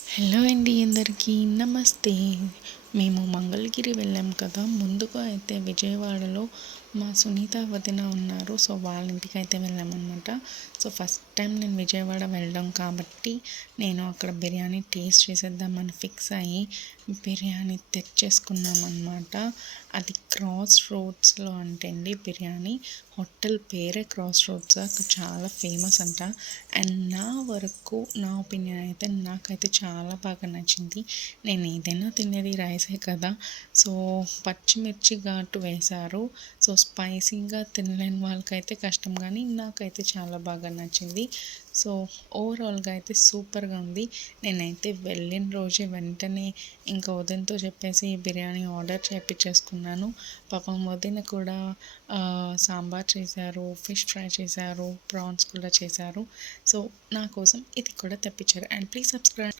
Hello అండి అందరికీ నమస్తే. మేము మంగళగిరి వెళ్ళాం కదా! ముందుగా అయితే విజయవాడలో మా సునీత వదిన ఉన్నారు. సో, వాళ్ళ ఇంటికైతే వెళ్ళామనమాట. సో, ఫస్ట్ టైం నేను విజయవాడ వెళ్ళడం కాబట్టి నేను అక్కడ బిర్యానీ టేస్ట్ చేసేద్దామని ఫిక్స్ అయ్యి బిర్యానీ తెచ్చేసుకున్నామన్నమాట. అది క్రాస్ రోడ్స్‌లో అంటండి బిర్యానీ. హోటల్ పేరే క్రాస్ రోడ్స్. అక్కడ చాలా ఫేమస్ అంట. అండ్ నా ఒపీనియన్ అయితే నాకైతే చాలా బాగా నచ్చింది. నేను ఏదైనా తినేది రైసే కదా! సో, పచ్చిమిర్చి ఘాటు వేశారు. సో, స్పైసీగా తినలేని వాళ్ళకైతే కష్టం కానీ నాకైతే చాలా బాగా నచ్చింది. సో, ఓవరాల్‌గా అయితే సూపర్‌గా ఉంది. నేనైతే వెళ్ళిన రోజే వెంటనే ఇంకా వదినతో చెప్పేసి బిర్యానీ ఆర్డర్ చేపిచ్చేసుకున్నాను. పాపం వదిన కూడా సాంబార్ చేశారు, ఫిష్ ఫ్రై చేశారు, ప్రాన్స్ కూడా చేశారు. సో, నా కోసం ఇది కూడా తెప్పించారు. And please subscribe.